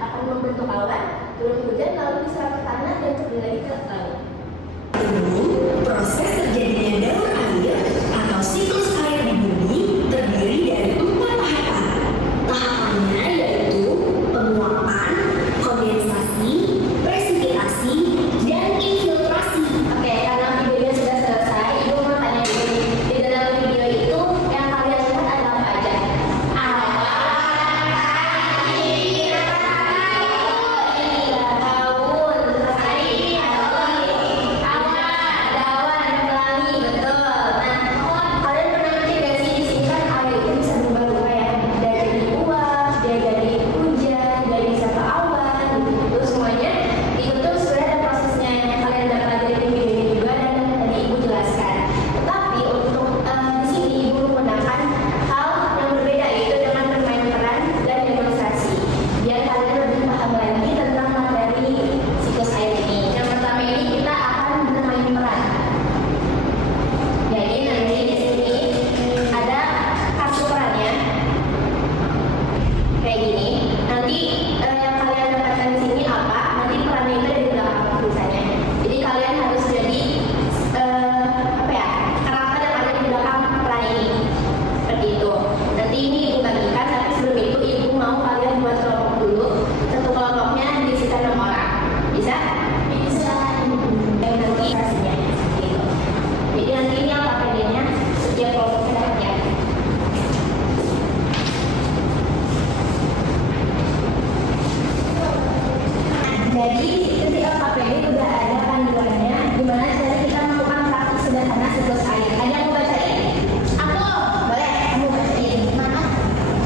akan membentuk awan, turun hujan, lalu diserap ke tanah dan kembali lagi ke laut. Proses terjadinya daur air atau siklus air di bumi terdiri dari 4 tahapan. Tahapannya yaitu penguapan, kondensasi, presipitasi, dan infiltrasi. Oke, karena videonya sudah selesai, Ibu mau tanya dulu. Di dalam video itu yang kalian lihat ada apa aja? Daun, pelangi, betul. Nah, kalian pernah mikir gak sih di sini kan air itu bisa berubah-ubah ya? Dia jadi uap, dia jadi hujan, dia bisa ke awan, gitu. Semuanya itu tuh sudah ada prosesnya yang kalian udah pelajari di video ini juga dan tadi Ibu jelaskan. Tetapi untuk di sini Ibu menggunakan hal yang berbeda yaitu dengan bermain peran dan demonstrasi. Biar kalian lebih paham lagi tentang materi siklus air ini. Yang pertama ini kita akan bermain peran. Jadi nanti di sini ada kartu perannya kayak gini. Nanti yang kalian dapatkan di sini apa? Nanti perannya itu ada di belakang tulisannya. Jadi kalian harus jadi apa ya? Karakter yang ada di belakang peran ini. Seperti itu. Nanti ini Ibu bagikan, tapi sebelum itu Ibu mau kalian buat kelompok dulu. Satu kelompoknya diisikan 6 orang. Bisa? Bisa. Dan nanti hasilnya seperti itu. Jadi nanti ini apa pedenya? Setiap kelompoknya dapat ya. Jadi ketika KPD sudah ada panduannya gimana cara kita melakukan praktik sederhana siklus air. Ada yang mau bacain? Aku boleh, kamu bacain. Mana?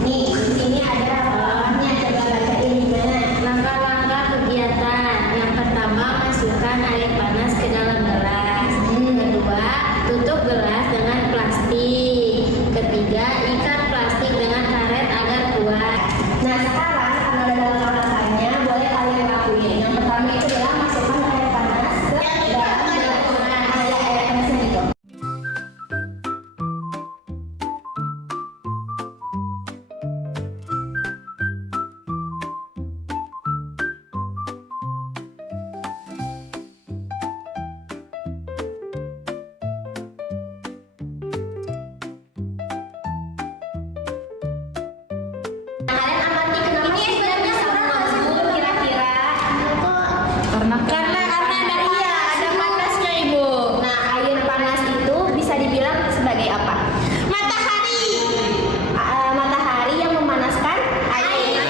Nih, di sini ada bawahnya, coba bacain gimana. Langkah-langkah kegiatan. Yang pertama, masukkan air panas ke dalam gelas. Kedua, tutup gelas dengan plastik. Ketiga, ikat plastik dengan karet agar kuat. Nah sekarang karena udah dalam alasannya boleh kalian lakuin. Yang pertama itu adalah masukkan air panas ke dalam gelas. Ada air panasnya gitu. Kalian amati kenapa sih sebenarnya sama masuk kira-kira? Karena ada panasnya, Ibu. Nah, air panas itu bisa dibilang sebagai apa? Matahari. Matahari yang memanaskan air.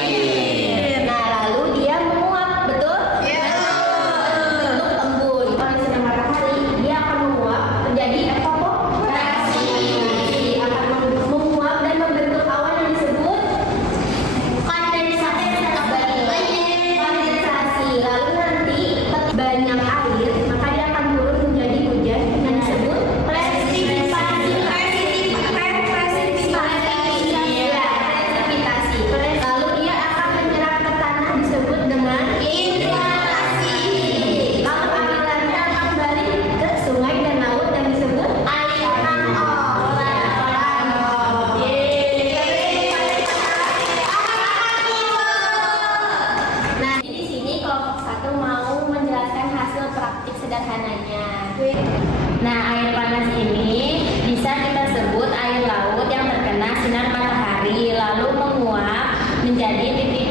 Nah, lalu dia menguap, betul? Bentuk embun. Kalau sinar matahari, dia akan menguap menjadi evaporasi. Akan menguap dan membentuk awan yang disebut kondensasi. Lalu nanti banyak air, maka dia akan turun menjadi hujan yang disebut presipitasi. Lalu dia akan menyerap ke tanah disebut dengan infiltrasi. Lalu alirannya akan balik ke sungai dan laut yang disebut aliran olah. Nah, di sini kelompok 1 mau menjelaskan hasil praktik sederhananya. Nah, air panas ini bisa kita sebut air laut yang terkena sinar matahari lalu menguap menjadi titik